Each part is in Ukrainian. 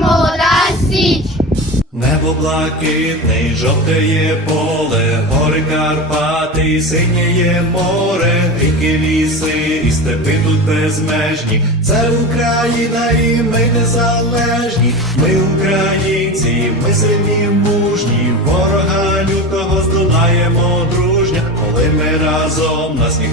Молода січ. Небо блакитне, жовтеє поле, гори Карпати, синєє море, ріки ліси і степи тут безмежні. Це Україна і ми незалежні. Ми українці, ми сильні, мужні, ворога лютого здолаємо дружня.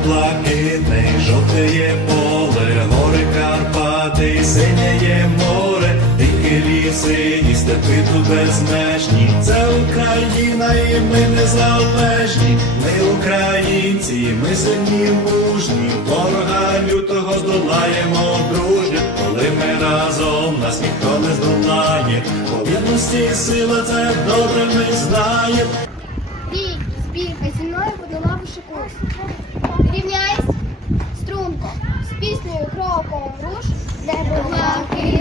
Небо блакитне, жовтеє поле, гори Карпати, синєє море, дикі ліси і степи тут безмежні. Це Україна і ми незалежні. Ми українці, ми сильні, мужні, ворога лютого здолаємо дружньо, коли ми разом нас ніхто не здолає. По єдності сила це добре ми знаємо. Бій, збіг, а зі мною подолав курс. Рівняйсь, струнко, з піснею кроком руш, для блакитне,